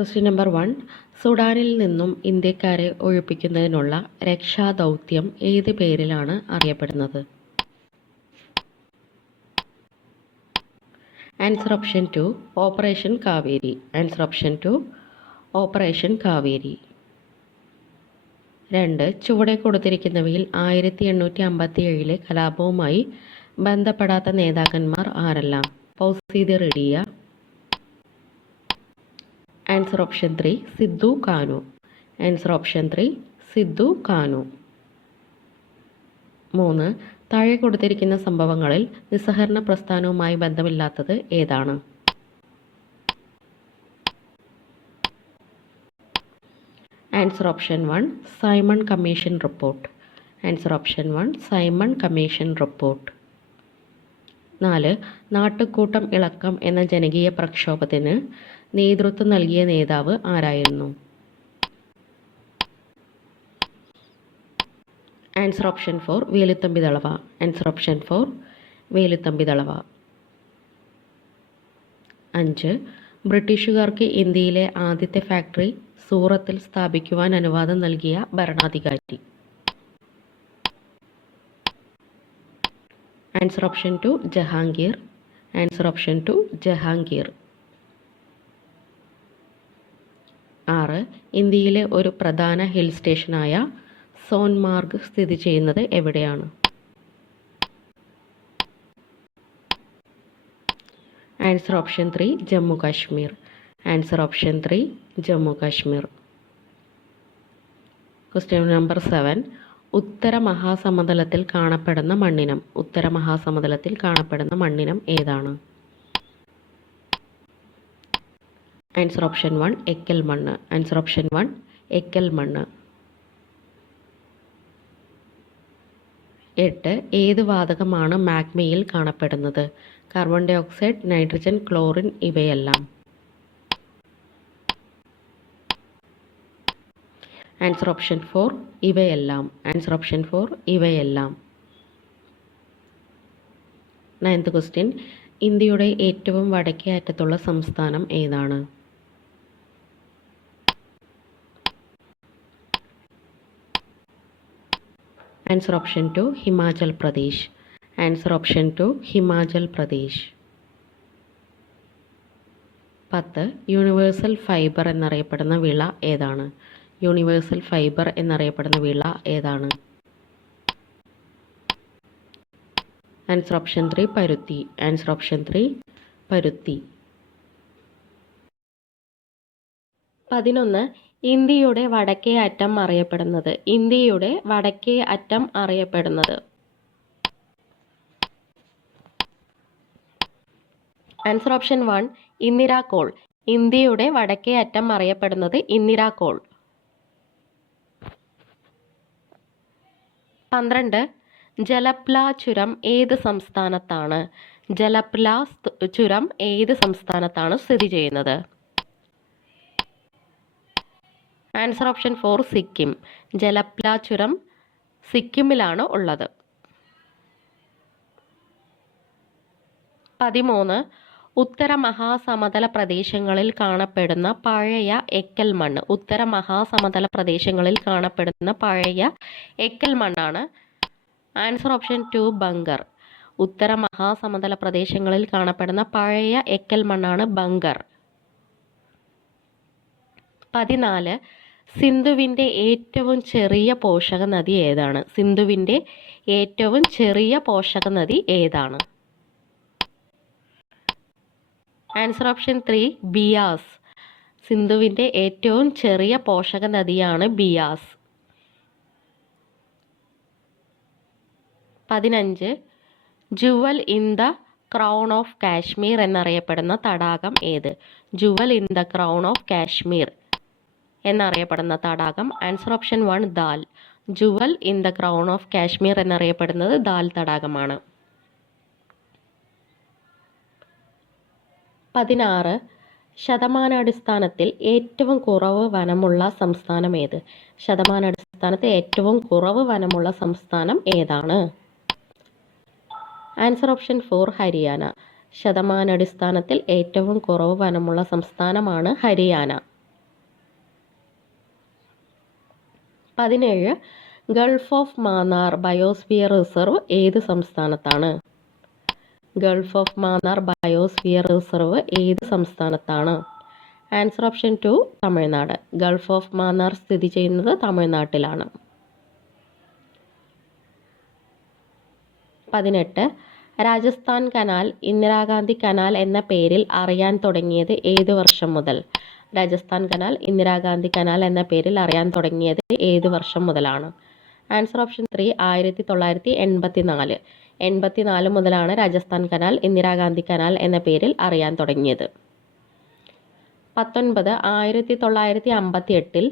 Question number 1. സുഡാനിൽ നിന്നും ഇന്ത്യക്കാരെ ഒഴിപ്പിക്കുന്നതിനുള്ള രക്ഷാദൗത്യം ഏത് പേരിലാണ് അറിയപ്പെടുന്നത്? Answer option 2 operation Kaveri. Answer option 2 operation Kaveri. 2. ചുവടെ കൊടുത്തിരിക്കുന്നവയിൽ 1857 കലാപവുമായി ബന്ധപ്പെടാത്ത നേതാക്കന്മാർ ആരെല്ലാം? പൗസീദ് റെഡിയ. Answer option 3 Sidhu Kanu. Answer option 3 Sidhu കാനു. 3. താഴെ കൊടുത്തിരിക്കുന്ന സംഭവങ്ങളിൽ നിസ്സഹകരണ പ്രസ്ഥാനവുമായി ബന്ധമില്ലാത്തത് ഏതാണ്? Answer option 1 Simon commission report. Answer option 1 Simon commission report. 4. നാട്ടുകൂട്ടം ഇളക്കം എന്ന ജനകീയ പ്രക്ഷോഭത്തിന് നേതൃത്വം നൽകിയ നേതാവ് ആരായിരുന്നു? Answer option 4 Veluthampi Dalawa. Answer option 4 Veluthampi Dalawa. 5. ബ്രിട്ടീഷുകാർക്ക് ഇന്ത്യയിലെ ആദ്യത്തെ ഫാക്ടറി സൂറത്തിൽ സ്ഥാപിക്കുവാൻ അനുവാദം നൽകിയ ഭരണാധികാരി? Answer option 2 Jahangir. Answer option 2 Jahangir. 6. ഇന്ത്യയിലെ ഒരു പ്രധാന ഹിൽ സ്റ്റേഷനായ സോൻമാർഗ് സ്ഥിതി ചെയ്യുന്നത് എവിടെയാണ്? Answer option 3 Jammu Kashmir. Answer option 3 Jammu Kashmir. Question number 7. ഉത്തര മഹാസമതലത്തിൽ കാണപ്പെടുന്ന മണ്ണിനം. ഉത്തര മഹാസമതലത്തിൽ കാണപ്പെടുന്ന മണ്ണിനം ഏതാണ്? ആൻസർ ഓപ്ഷൻ 1 എക്കൽ മണ്ണ്. ആൻസർ ഓപ്ഷൻ 1 എക്കൽ മണ്ണ്. 8. ഏത് വാതകമാണ് മാഗ്മയിൽ കാണപ്പെടുന്നത്? Carbon dioxide, nitrogen, chlorine ഇവയെല്ലാം? ആൻസർ ഓപ്ഷൻ 4 ഇവയെല്ലാം. ആൻസർ ഓപ്ഷൻ 4 ഇവയെല്ലാം. 9th question. ഇന്ത്യയുടെ ഏറ്റവും വടക്കേ അറ്റത്തുള്ള സംസ്ഥാനം ഏതാണ്? Answer option 2 Himachal Pradesh. Answer option 2 Himachal Pradesh. 10. Universal fibre എന്നറിയപ്പെടുന്ന വിള ഏതാണ്? യൂണിവേഴ്സൽ ഫൈബർ എന്നറിയപ്പെടുന്ന വിള ഏതാണ്? ആൻസർ ഓപ്ഷൻ 3 പരുത്തി. ആൻസർ ഓപ്ഷൻ 3 പരുത്തി. 11. ഇന്ത്യയുടെ വടക്കേ അറ്റം അറിയപ്പെടുന്നത്. ഇന്ത്യയുടെ വടക്കേ അറ്റം അറിയപ്പെടുന്നത്? Answer option 1 ഇന്ദിരാകോൾ. ഇന്ത്യയുടെ വടക്കേ അറ്റം അറിയപ്പെടുന്നത് ഇന്ദിരാകോൾ. 12. ജലപ്ല ചുരം ഏത് സംസ്ഥാനത്താണ്? ജലപ്ല ചുരം ഏത് സംസ്ഥാനത്താണ് സ്ഥിതി ചെയ്യുന്നത്? Answer option 4 Sikkim. ജലപ്ല ചുരം സിക്കിമിലാണ് ഉള്ളത്. 13. ഉത്തര മഹാസമതല പ്രദേശങ്ങളിൽ കാണപ്പെടുന്ന പഴയ എക്കൽ മണ്ണ്. ഉത്തര മഹാസമതല പ്രദേശങ്ങളിൽ കാണപ്പെടുന്ന പഴയ എക്കൽ മണ്ണാണ്? Answer option 2 bhangar. ഉത്തര മഹാസമതല പ്രദേശങ്ങളിൽ കാണപ്പെടുന്ന പഴയ എക്കൽ മണ്ണാണ് ബങ്കർ. 14. സിന്ധുവിൻ്റെ ഏറ്റവും ചെറിയ പോഷക നദി ഏതാണ്? സിന്ധുവിൻ്റെ ഏറ്റവും ചെറിയ പോഷക നദി ഏതാണ്? Answer option 3 Beas. സിന്ധുവിൻ്റെ ഏറ്റവും ചെറിയ പോഷക നദിയാണ് Beas. 15. Jual in the crown of Kashmir എന്നറിയപ്പെടുന്ന തടാകം ഏത്? Jual in the crown of Kashmir എന്നറിയപ്പെടുന്ന തടാകം? Answer option 1 dal. Jual in the crown of Kashmir എന്നറിയപ്പെടുന്നത് ദാൽ തടാകമാണ്. 16. ശതമാനാടിസ്ഥാനത്തിൽ ഏറ്റവും കുറവ് വനമുള്ള സംസ്ഥാനം ഏത്? ശതമാനാടിസ്ഥാനത്തിൽ ഏറ്റവും കുറവ് വനമുള്ള സംസ്ഥാനം ഏതാണ്? Answer option 4 Haryana. ശതമാനാടിസ്ഥാനത്തിൽ ഏറ്റവും കുറവ് വനമുള്ള സംസ്ഥാനമാണ് Haryana. 17 gulf of Mannar biosphere reserve ഏത് സംസ്ഥാനത്താണ്? Gulf of Mannar biosphere reserve ഏത് സംസ്ഥാനത്താണ്? Answer option 2 Tamil Nadu. Gulf of Mannar സ്ഥിതി ചെയ്യുന്നത് തമിഴ്നാട്ടിലാണ്. 18 രാജസ്ഥാൻ കനാൽ ഇന്ദിരാഗാന്ധി കനാൽ എന്ന പേരിൽ അറിയാൻ തുടങ്ങിയത് ഏത് വർഷം മുതൽ? രാജസ്ഥാൻ കനാൽ ഇന്ദിരാഗാന്ധി കനാൽ എന്ന പേരിൽ അറിയാൻ തുടങ്ങിയത് ഏത് വർഷം മുതലാണ്? Answer option 3 1984. 84 മുതലാണ് രാജസ്ഥാൻ കനാൽ ഇന്ദിരാഗാന്ധി കനാൽ എന്ന പേരിൽ അറിയാൻ തുടങ്ങിയത്. 19 1958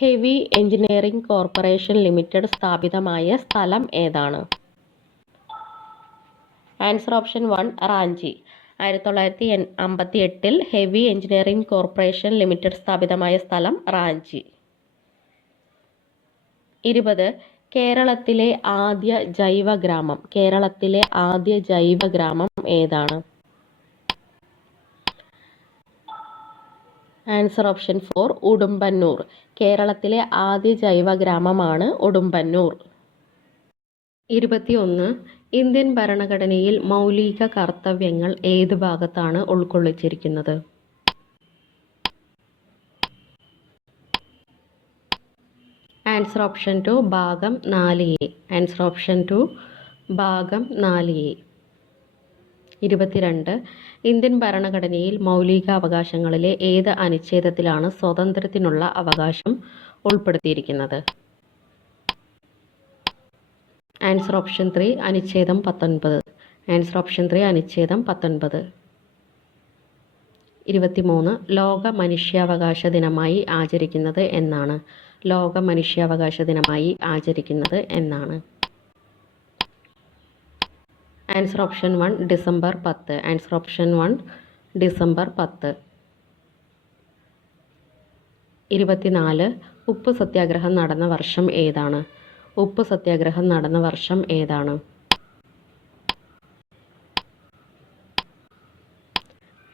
ഹെവി എഞ്ചിനീയറിംഗ് കോർപ്പറേഷൻ ലിമിറ്റഡ് സ്ഥാപിതമായ സ്ഥലം ഏതാണ്? Answer option 1 Ranchi. 1958 heavy engineering corporation limited സ്ഥാപിതമായ സ്ഥലം റാഞ്ചി. 20 കേരളത്തിലെ ആദ്യ ജൈവഗ്രാമം. കേരളത്തിലെ ആദ്യ ജൈവഗ്രാമം ഏതാണ്? Answer option 4 Udumbannoor. കേരളത്തിലെ ആദ്യ ജൈവഗ്രാമമാണ് ഉടുമ്പന്നൂർ. 21 ഇന്ത്യൻ ഭരണഘടനയിൽ മൗലിക കർത്തവ്യങ്ങൾ ഏത് ഭാഗത്താണ് ഉൾക്കൊള്ളിച്ചിരിക്കുന്നത്? ആൻസർ ഓപ്ഷൻ 2 ഭാഗം 4A. ആൻസർ ഓപ്ഷൻ 2 ഭാഗം 4A. 22 ഇന്ത്യൻ ഭരണഘടനയിൽ മൗലിക അവകാശങ്ങളിലെ ഏത് അനുച്ഛേദത്തിലാണ് സ്വാതന്ത്ര്യത്തിനുള്ള അവകാശം ഉൾപ്പെടുത്തിയിരിക്കുന്നത്? ആൻസർ ഓപ്ഷൻ 3 അനുച്ഛേദം 19. ആൻസർ ഓപ്ഷൻ 3 അനുച്ഛേദം 19. 23 ലോക മനുഷ്യാവകാശ ദിനമായി ആചരിക്കുന്നത് എന്നാണ്? ലോക മനുഷ്യാവകാശ ദിനമായി ആചരിക്കുന്നത് എന്നാണ്? Answer option 1 December 10. Answer option 1 December 10. 24 ഉപ്പ് സത്യാഗ്രഹം നടന്ന വർഷം ഏതാണ്? ഉപ്പ് സത്യാഗ്രഹം നടന്ന വർഷം ഏതാണ്?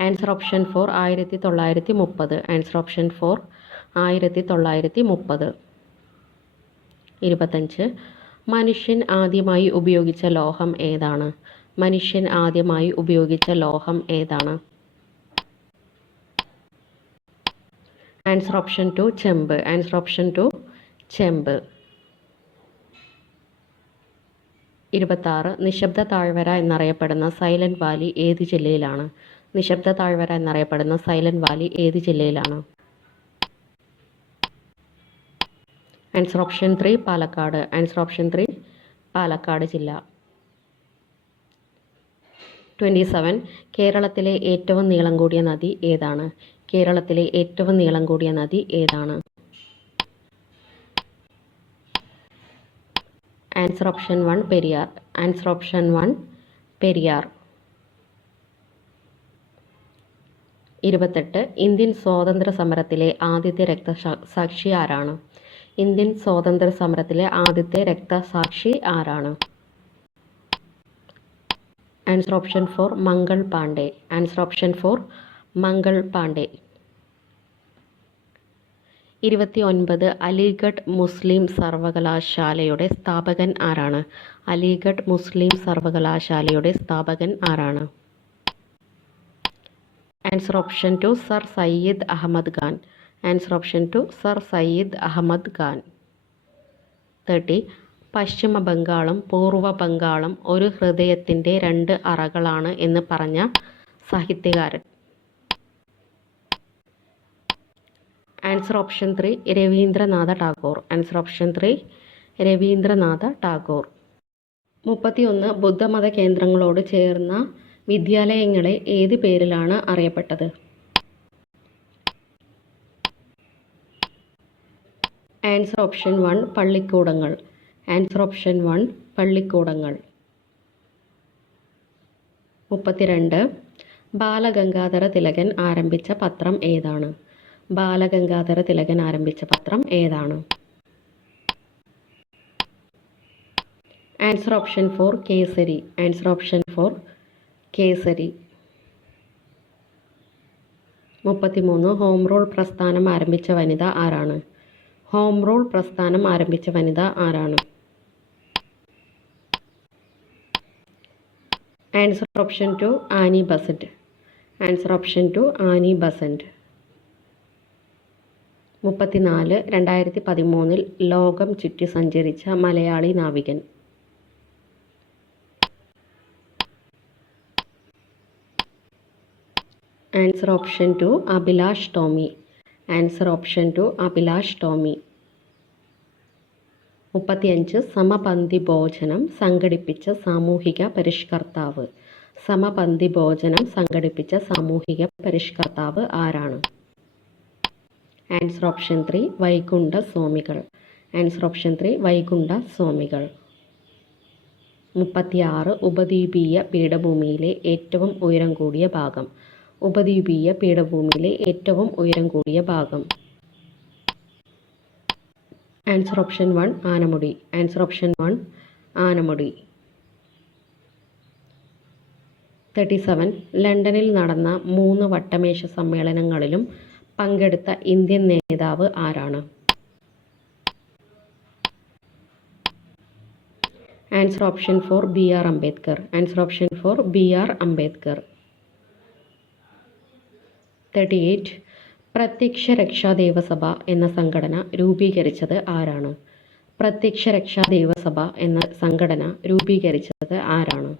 Answer option 4 1930. Answer option 4 1930. 25 മനുഷ്യൻ ആദ്യമായി ഉപയോഗിച്ച ലോഹം ഏതാണ്? മനുഷ്യൻ ആദ്യമായി ഉപയോഗിച്ച ലോഹം ഏതാണ്? ആൻസർ ഓപ്ഷൻ 2 ചെമ്പ്. ആൻസർ ഓപ്ഷൻ 2 ചെമ്പ്. 26 നിശബ്ദ താഴ്വര എന്നറിയപ്പെടുന്ന സൈലന്റ് വാലി ഏത് ജില്ലയിലാണ്? നിശബ്ദ താഴ്വര എന്നറിയപ്പെടുന്ന സൈലന്റ് വാലി ഏത് ജില്ലയിലാണ്? Answer option 3 Palakkad. Answer option 3 Palakkad ജില്ല. 27 കേരളത്തിലെ ഏറ്റവും നീളം കൂടിയ നദി ഏതാണ്? കേരളത്തിലെ ഏറ്റവും നീളം കൂടിയ നദി ഏതാണ്? Answer option 1 Periyar. Answer option 1 Periyar. 28 Indian സ്വാതന്ത്ര്യ സമരത്തിലെ ആദ്യത്തെ രക്തസാക്ഷി ആരാണ്? ഇന്ത്യൻ സ്വാതന്ത്ര്യ സമരത്തിലെ ആദ്യത്തെ രക്തസാക്ഷി ആരാണ്? Answer option 4 Mangal Pandey. Answer option 4 Mangal Pandey. 29 Aligarh Muslim സർവകലാശാലയുടെ സ്ഥാപകൻ ആരാണ്? അലിഗഡ് മുസ്ലിം സർവകലാശാലയുടെ സ്ഥാപകൻ ആരാണ്? Answer option 2 sir Syed Ahmed Khan. Answer option 2 sir Syed Ahmed Khan. 30 പശ്ചിമ ബംഗാളും പൂർവ്വ ബംഗാളും ഒരു ഹൃദയത്തിൻ്റെ 2 അറകളാണ് എന്ന് പറഞ്ഞ സാഹിത്യകാരൻ? Answer option 3 Rabindranath Tagore. Answer option 3 Rabindranath Tagore. 31 ബുദ്ധമത കേന്ദ്രങ്ങളോട് ചേർന്ന വിദ്യാലയങ്ങളെ ഏത് പേരിലാണ് അറിയപ്പെട്ടത്? ആൻസർ ഓപ്ഷൻ 1 പള്ളിക്കൂടങ്ങൾ. ആൻസർ ഓപ്ഷൻ 1 പള്ളിക്കൂടങ്ങൾ. 32 ബാലഗംഗാധര തിലകൻ ആരംഭിച്ച പത്രം ഏതാണ്? ബാലഗംഗാധര തിലകൻ ആരംഭിച്ച പത്രം ഏതാണ്? Answer option 4 Kesari. Answer option 4 Kesari. 33 home rule പ്രസ്ഥാനം ആരംഭിച്ച വനിത ആരാണ്? ഹോം റൂൾ പ്രസ്ഥാനം ആരംഭിച്ച വനിത ആരാണ്? Answer option 2 Annie Besant. Answer option 2 Annie Besant. 34 2013 ലോകം ചുറ്റി സഞ്ചരിച്ച മലയാളി നാവികൻ. Answer option 2 Abhilash Tomy. Answer option 2 Abhilash Tomy. 35 സമപന്തി ഭോജനം സംഘടിപ്പിച്ച സാമൂഹിക പരിഷ്കർത്താവ്. സമപന്തി ഭോജനം സംഘടിപ്പിച്ച സാമൂഹിക പരിഷ്കർത്താവ് ആരാണ്? ആൻസർ ഓപ്ഷൻ 3 വൈകുണ്ഠ സ്വാമികൾ. ആൻസർ ഓപ്ഷൻ 3 വൈകുണ്ഠ സ്വാമികൾ. 36 ഉപദ്വീപീയ പീഠഭൂമിയിലെ ഏറ്റവും ഉയരം കൂടിയ ഭാഗം. ഉപദ്വീപീയ പീഠഭൂമിയിലെ ഏറ്റവും ഉയരം കൂടിയ ഭാഗം. Answer option 1 Anamudi. Answer option 1 Anamudi. 37 ലണ്ടനിൽ നടന്ന 3 വട്ടമേശ സമ്മേളനങ്ങളിലും പങ്കെടുത്ത ഇന്ത്യൻ നേതാവ് ആരാണ്? Answer option 4 BR Ambedkar. Answer option 4 BR Ambedkar. 38 പ്രത്യക്ഷ രക്ഷാ ദേവസഭ എന്ന സംഘടന രൂപീകരിച്ചത് ആരാണ്? പ്രത്യക്ഷ രക്ഷാ ദേവസഭ എന്ന സംഘടന രൂപീകരിച്ചത് ആരാണ്?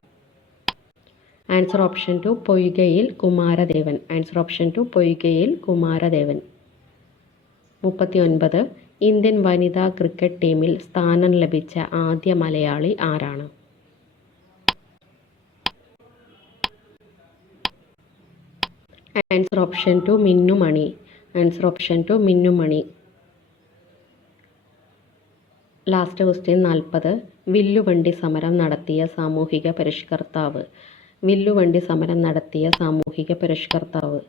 Answer option 2 Poikayil Kumaradevan. Answer option 2 Poikayil Kumaradevan. 39 Indian വനിതാ ക്രിക്കറ്റ് ടീമിൽ സ്ഥാനം ലഭിച്ച ആദ്യ മലയാളി ആരാണ്? Answer option 2 Minnu Mani. Answer option 2 Minnu Mani. Last question 40 വില്ലുവണ്ടി സമരം നടത്തിയ സാമൂഹിക പരിഷ്കർത്താവ്. വില്ലുവണ്ടി സമരം നടത്തിയ സാമൂഹിക പരിഷ്കർത്താവ്.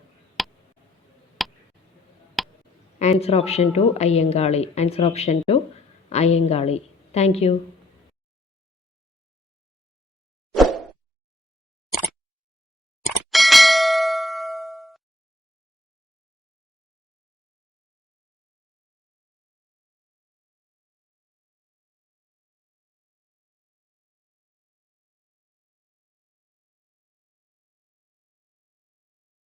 Answer option 2 Ayyankali. Answer option 2 Ayyankali. Thank U.